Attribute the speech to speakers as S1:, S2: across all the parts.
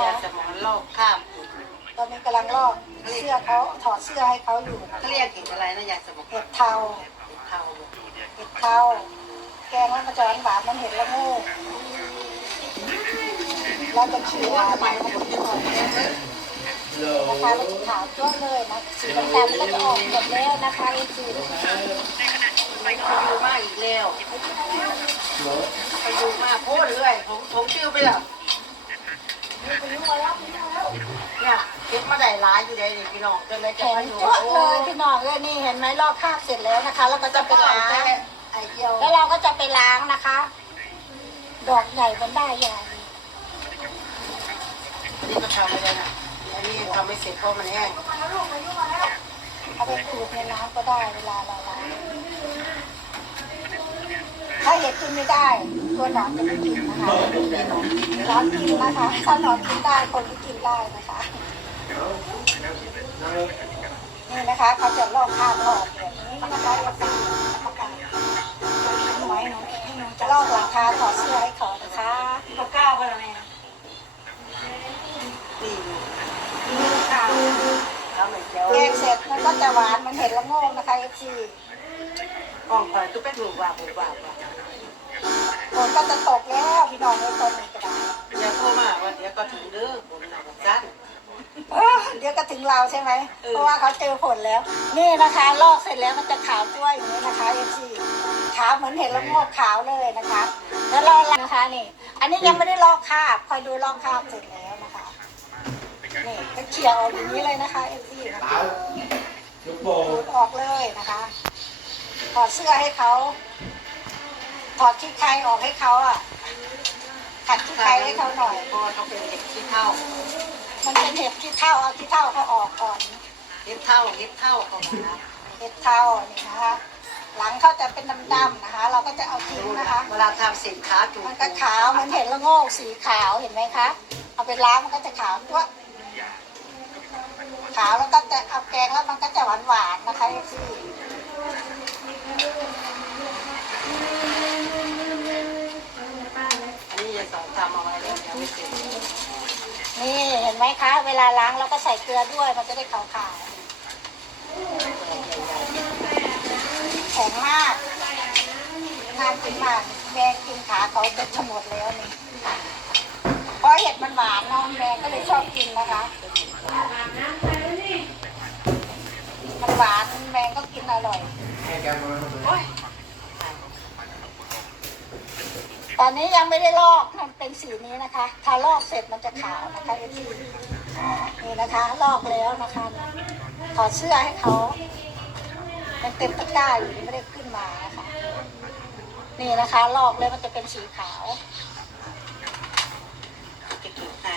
S1: คะ
S2: ยาสมอนลอกข้าม
S1: ตอนนี้กำลังลอกเสื้อเขาถอดเสื้อให้เขาอยู่นะ
S2: เขา
S1: คะ
S2: เรียกเห็ดอะไรนะยาสมอน
S1: เห็ดเทา
S2: เห็ดเทา
S1: เห็ดเทาแกงแล้วมันจะหวานๆมันเห็ดละโงูเราจะเคี่ยวไปมันจะออกนะคะเราจะขาวจ้วงเลยนะสีดำๆก็จะออกหมดแล้วนะคะไอจี
S2: ไปดูมาอีกแล้วไปดูมาโพดเลยผมผมชื่อไปแล้ว เนี่ยเก็บมาได้หลายอยู่เลยนี่พี่น้องจนเลยจะ
S1: แข็ง
S2: มาอยู่
S1: จ้วงเลยพี่น้องเลยนี่เห็นไหมลอกคราบเสร็จแล้วนะคะแล้วก็จะไปล้าง
S2: ไอเดียว
S1: แล้วเราก็จะไปล้างนะคะ ดอกใหญ่มันได้ใหญ่
S2: นี่ก็ทำไม่ได้นะอันนี้ยังทำไม่เสร็จเพราะมันแห้ง
S1: เอาไปขูดในน้ำก็ได้เวลาเราล้าง ถ้าเห็ดกินไม่ได้ตัวหนอนจะไม่กินนะคะหนอนกินนะคะถ้าหนอนกินได้คนก็กินได้นะคะนี่นะคะเขาจะลอกข้าวออกแบบนี้นะคะแล้วก็ประกาศไว้หนูให้หนูจะลอกหลังคาถอดเสื้อให้เขานะคะ
S2: ปากก้าวไปแล้วแม่นี่นี่ค่ะแล้วเหมือนเจียว
S1: แกงเสร็จมันก็จะหวานมันเห็ดละโงงนะคะเอฟซี
S2: กล้องคอยตุ๊กเป็นหมูว่าหมูว่าว่า
S1: ฝนก็จะตกแล้วพี่น้องในต้นนี้ก็ได้
S2: อย่าโทรมาว่าเดี๋ยวก็ถึงเด้อผมนะสั้น
S1: เอ้อเดี๋ยวก็ถึงเราใช่ไหม
S2: เออ
S1: เพราะว่าเขาเจอฝนแล้ว นี่นะคะลอกเสร็จแล้วมันจะขาวจ้วยอย่างนี้นะคะเอฟซีขาวเหมือนเห็ดละโงกขาวเลยนะคะ แล้วลอกนะคะนี่ อันนี้ยังไม่ได้ลอกคราบคอยดูลอกคราบเสร็จแล้วนะคะนี่ก็เขี่ยออกอย่างนี้เลยนะคะเอฟซีนะคะ
S3: ลูกโป่
S1: ดู
S3: ง
S1: ดออกเลยนะคะ ถอดเสื้อให้เขาถอดขี้ไครออกให้เขาอะขัดขี้ไครให้เขาหน่อย
S2: เพราะว่าเขาเป็นเห็ดขี้เท่า
S1: มันเป็นเห็ดขี้เท่าเอาขี้เท่าเขาออกก่อน
S2: เห็ดเท่าเห็ดเท่าเขาบอกนะ
S1: เห็ดเท่านี่นะคะหลังเขาจะเป็นดำๆนะคะ เราก็จะเอาทิ้งนะคะ
S2: เวลาทำสินค้าจุ่ม
S1: มันก็ขาวเหมันเห็ดละโงกสีขาวเห็นไหมคะเอาไปล้างมันก็จะขาวตัวขาวแล้วก็จะเอาแกงแล้วมันก็จะหวานๆนะคะพี่
S2: อันนี้จะสอนทำเอาไว้แล้วยังไม่เสร็จ
S1: นี่เห็นไหมคะ เวลาล้างเราก็ใส่เกลือด้วย มันจะได้ขาวๆแข็งมากน่ากินมากแม่กินขาเขาจะจะหมดแล้วนี่เพราะเห็ดมันหวานเนาะแม่ก็เลยชอบกินนะคะมันหวานแมงก็กินอร่อย ตอนนี้ยังไม่ได้ลอก สีนี้นะคะถ้าลอกเสร็จมันจะขาวนะคะเอซีนี่นะคะลอกแล้วนะคะถอดเสื้อให้เขามันเต็มตะกร้าอยู่ไม่ได้ขึ้นมานะคะนี่นะคะ ลอกแล้วมันจะเป็นสีขาว
S2: จะกินได้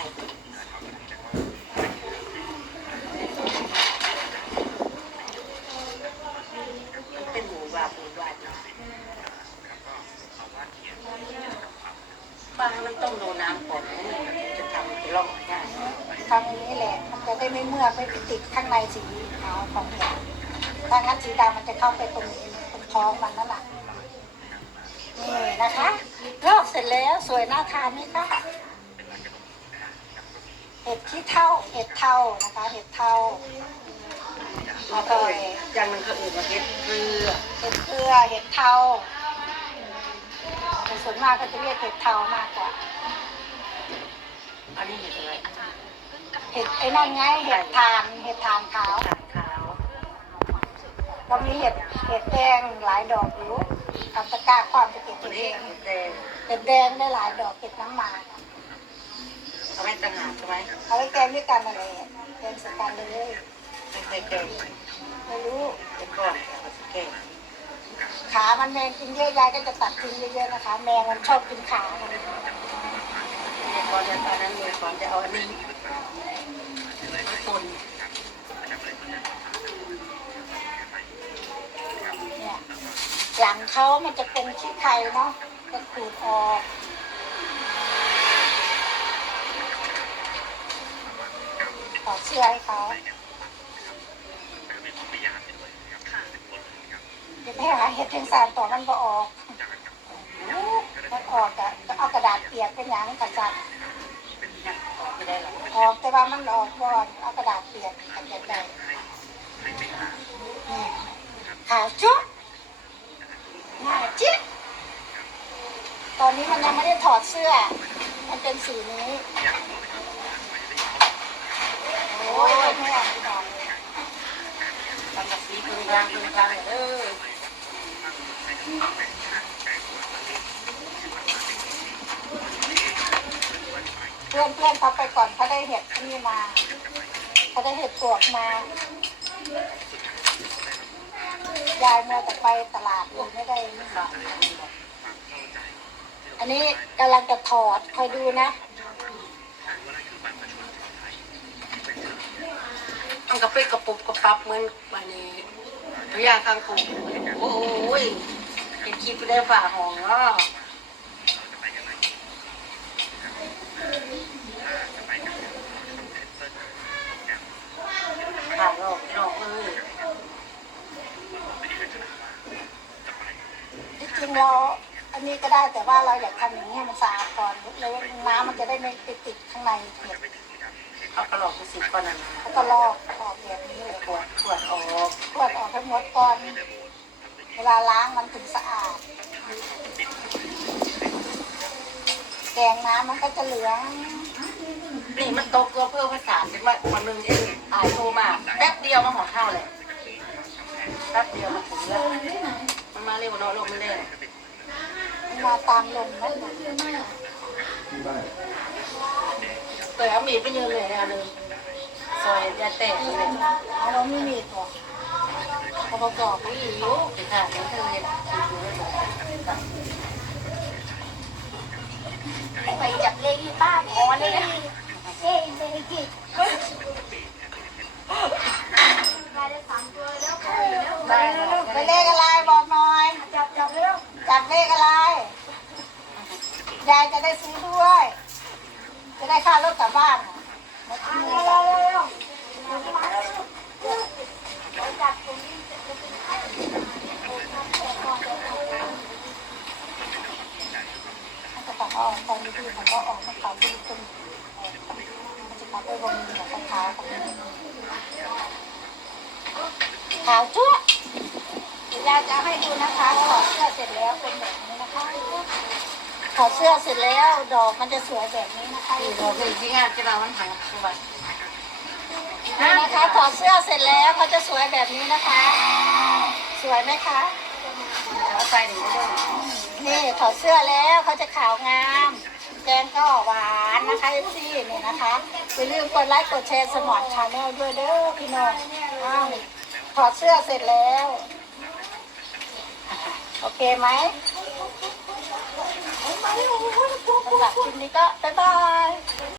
S2: มันเป็นหมูว่าหมูว่าเนาะบางมันต้องโดนน้ำก่อนนะจะทำเป็นร่องได้
S1: ทำอย่างนี้แหละ มัน จะได้ไม่เมื่อไม่ไปติดข้างในสีขาวของเห็ดถ้างั้นสีดำมันจะเข้าไปตรงนี้ตรงท้องมันนั่นแหละนี่นะคะลอกเสร็จแล้วสวยน่าทานไหมคะเห็ดขี้เท่าเห็ดเท่านะคะ เห็ดเท่า
S2: แล้วก็อย่างหนึงเขาอื่นมาเฮ็ดเรือ
S1: เห็ดเกลือเห็ดเท่าแต่ส่วนมากก็จะเรียกเห็ดเท่ามากกว่า
S2: อันนี้เห็ดอะไร
S1: เห็ดไอ้นั่นไงเห็ดทานเห็ดทานขาว
S2: ขาวขาว
S1: เรามีเห็ดเห็ดแดงหลายดอกอยู่ทำตะกร้าความจะเก็บ
S2: ตัว
S1: เห็ด
S2: นี้
S1: แดง
S2: เห็ดแดง
S1: เห็ดแดงได้หลายดอกเห็ดน้ำหมาก
S2: เอาไว้ต่างหากใช่ไหม
S1: เอาไว้แกงด้วยกันอะไรแกงใส่กันเลย
S2: ไม่เคยแกง
S1: ไม่รู้
S2: เป็นก้อนเอาไปแกง
S1: ขามันแมงกินเยอะยายก็จะตัดกินเยอะๆนะคะ แมงมันชอบกินขาค่ะ
S2: เมียก่อนจะตอนนั้นเมียก่อนจะเอาอันนี้ค น
S1: เนี่ยหลังเขามันจะเป็นขี้ไข่เนาะก็ขูดออกถอเสื้อให้เขาเดี๋ยวไปหาเห็ดเทียงสารต่อมันก็ออกมันออกอะก็เอากระดาษเปียกเป็นอย่างกระจัด
S2: ได้หรอ
S1: ออกแต่ว่ามันออกก่อนเอากระดาษเปียกกันจะได้นี่ขาวจุ๊บง่ายจิ๊บตอนนี้มันยังไม่ได้ถอดเสื้อ มันเป็นสีนี้โอ้ยแม่ไม่บอก
S2: ทำกับสีพึ่งกลางพึ่งกลางเออ
S1: พื่อนเพื่อนเขาไปก่อนเขาได้เห็ดที่นี่มาเขาได้เห็ดปลวกมายายเมัวแต่ไปตลาดเลยไม่ได้นี่หรอกอันนี้กำลังจะถอดคอยดูนะ
S2: มันกระเป๊กกระปุบกระปับเหมือนวันนี้ตัวอย่างกลางกรุงโอ้ยเห็นคลิปไปได้ฝ่าห้องเนาะถ่ายรอบรอบเอ้ย
S1: ที่จริงเราอันนี้ก็ได้แต่ว่าเราอยากทำอย่างนี้ให้มันสะอาดก่อนเลยน้ำมันจะได้ไม่ติดติดๆข้างในเห็ด
S2: เอากระหลอกไปสิก่อนนะนะ
S1: แล้วก็ลอกออกแบบนี้เลย
S2: ขวดขวดออก
S1: ขวดออกทั้งหมดก่อน เวลาล้างมันถึงสะอาด แกงน้ำมันก็จะเหลือง
S2: นี่มันตกตัวเพื่อภาษาเป็นว่าวันหนึ่งเอง ตายโทรมาแป๊บเดียวมาหอเท่าเลยแป๊บเดียวมาถึงแล้วมันมาเร็วเนาะลมมันเร็ว
S1: มันมาตามลมนะ
S3: ที่บ้าน
S2: แต่เอามีดไปยืนเลยนะนึงซอยยาแตกเลย
S1: เอาเราไม่มีตัวเขาประกอบ
S2: นี่อยู่ติดขาดยังเธอเห็น
S1: ไปจับเลขที่บ้านอ๋อเลยนะเลขเลขกี่ ได้ไปเลขอะไรบอกหน่อยจับจับเร็วจับเลขอะไรยายจะได้ซื้อด้วย จะได้ค่ารถกลับบ้านมาซื้อเร็วมันจะตัดออกตอนนี้ที่มันก็ออกมาขาวขึ้นขึ้นมันจะขาวไปบนเหนือขาวของมันขาวจั๊วะเดี๋ยว ยายจะให้ดูนะคะถอดเสื้อเสร็จแล้วเป็นแบบนี้นะคะถอดเสื้อเสร็จแล้วดอกมันจะสวยแบบนี้นะคะ
S2: นี่เราเป็นที่งานจะเรามันหายสวัสดี
S1: นี่นะคะถอดเสื้อเสร็จแล้วเขาจะสวยแบบนี้นะคะ สวยไหมคะ
S2: แล้วใส่หนึ่งก็ได้
S1: นี่ถอดเสื้อแล้วเขาจะขาวงามแกงก็หวานนะคะเอฟซีนี่นะคะอย่าลืมกดไลค์กดแชร์สมอร์ทชาแนลด้วยเด้อพี่น้องอ้าวถอดเสื้อเสร็จแล้ว โอเคไหมสำหรับคลิปนี้ก็บ๊ายบาย